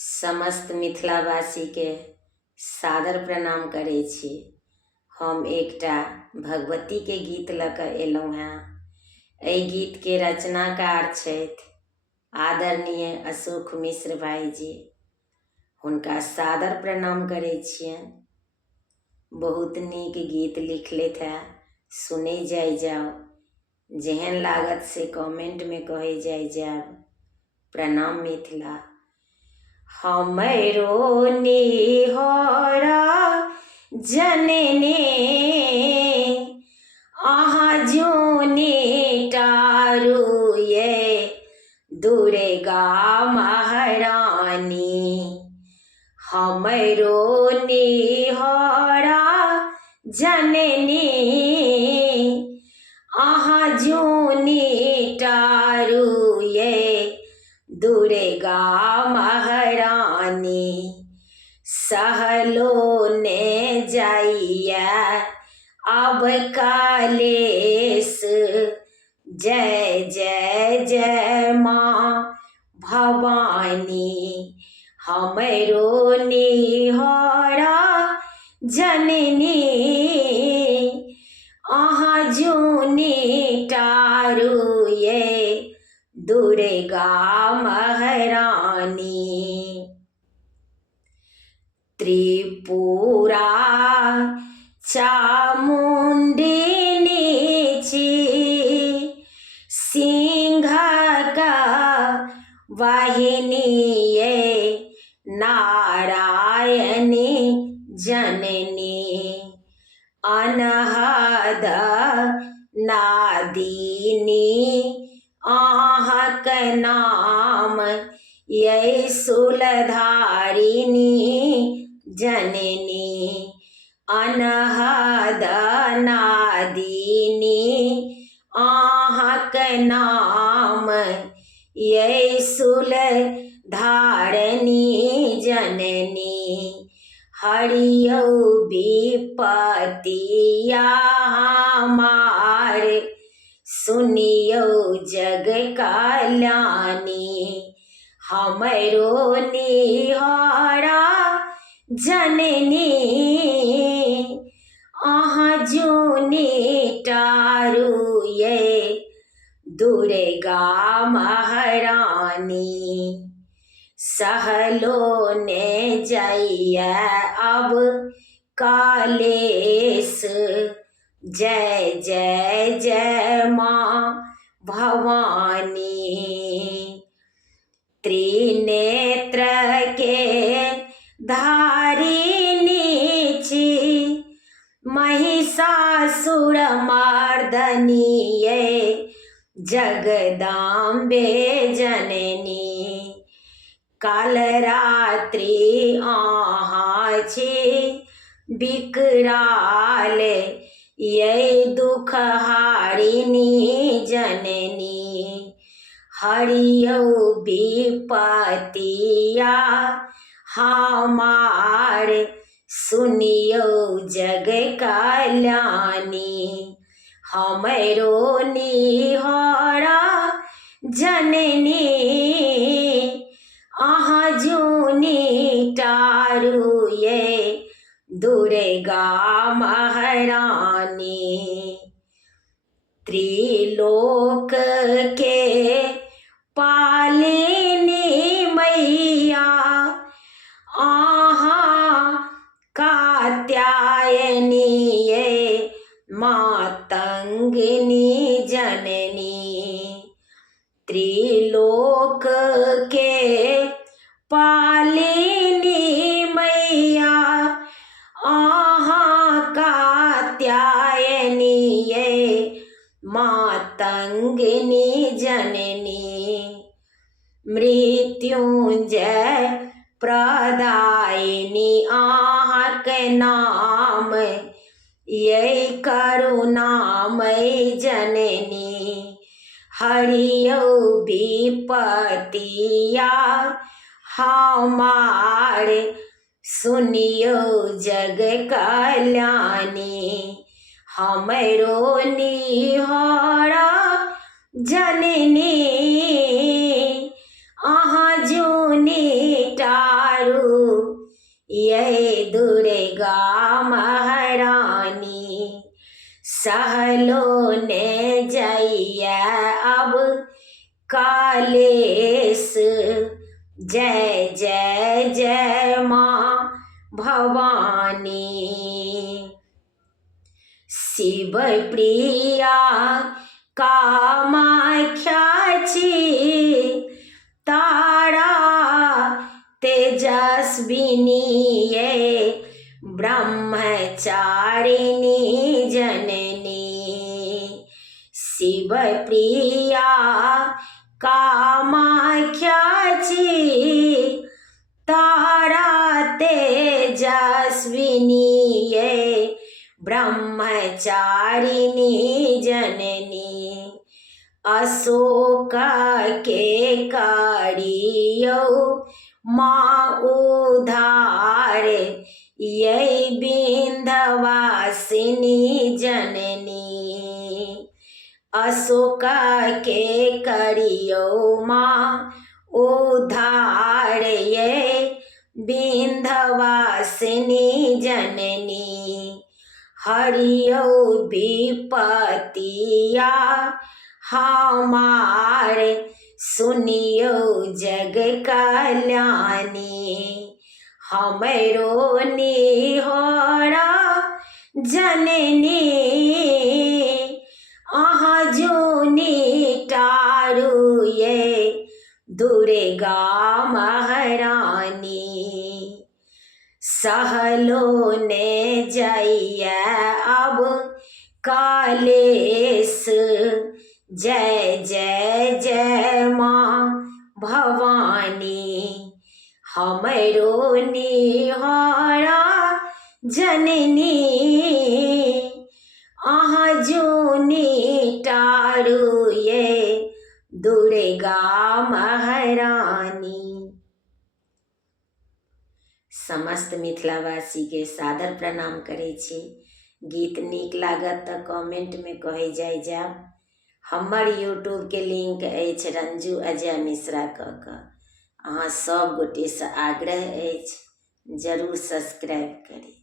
समस्त मिथिलावासी के सादर प्रणाम करै छी। हम एकटा भगवती के गीत लऽ कऽ एलहुँ हेँ। एहि गीत के रचनाकार छथि आदरणीय अशोक मिश्र भाईजी। हुनका सादर प्रणाम करै छियनि। बहुत नीक गीत लिखलथि हेँ, सुनै जाओ। जेहन लागत से कमेंट में कहे जाएब। प्रणाम मिथिला। हमरो निहोरा जननी अहाँ जूनी टारू ये दुर्गा महारानी। हमरो निहोरा जननी अहाँ जूनी टारू ये दुर्गा महारानी। सहलो ने जाइया अब कालेस, जय जय जय माँ भवानी। हमरो निहोरा जननी अहाँ जूनी टारू ये दुर्गा महारानी। त्रिपुरा चामुंडिनी छी, सिंह का वाहिनी ये नारायणी जननी। अनहद नादिनी आहक नाम ये सुलधारिणी जननी। अनहद नादिनी आहक नाम ये सुलधारिणी जननी। हरियो विपतिया हमार, सुनियो जग कल्याणी। हमरो निहोरा जननी अहाँ जूनी टारू ये दुर्गा महारानी। सहलो ने जाइया अब कालेस, जय जय जय माँ भवानी। त्रिनेत्र के धारिणी छी, महिषासुर मर्दनी ये जगदाम्बे जननी। काल रात्रि आहाँ छी विकराल ये दुख हारिणी जननी। हरियो विपतिया हमार, सुनियो जग कल्याणी। हमरो निहोरा जननी अहाँ जूनी टारू ये दुर्गा महारानी। त्रिलोक के पालिनी मैया आहाँ कात्यायनी ये मातंगिनी जननी। त्रिलोक के पालिनी मैया आहाँ कात्यायनी ये मातंगिनी जननी। मृत्युंजय प्रदायिनी आहक नाम ये करुणामय जननी। हरियो विपतिया हमार, सुनियो जग कल्याणी। हमरो निहोरा जननी अहाँ जूनी टा ये दुर्गा महारानी सहलो ने जइया अब कालेश। जय जय जय माँ भवानी। शिव प्रिया कामाख्याची तारा तेजस्विनी ये ब्रह्मचारिणी जननी। शिव प्रिया कामाख्याची तारा तेजस्विनी ये ब्रह्मचारिणी जननी। अशोक के करियो माँ उधार ये विंध्यवासिनी जननी। अशोक के करियो माँ उधार ये विंध्यवासिनी जननी। हरियो विपतिया हमारे सुनियो जग कल्याणी। हमरो निहोरा जननी अहाँ जूनी टारू ये दुर्गा महारानी। सहलो ने जइया अब कालेश। जय जय जय माँ भवानी। हमरो निहोरा जननी अहाँ जूनी टारू ये दुर्गा महारानी। समस्त मिथिलावासी के सादर प्रणाम करे छी। गीत नीक लागत तऽ कमेंट में कहे जाय जाब। हमर यूट्यूब के लिंक अछि रंजू अजय मिश्रा कऽ। अहाँ सब गोटे से आग्रह अछि जरूर सब्सक्राइब करी।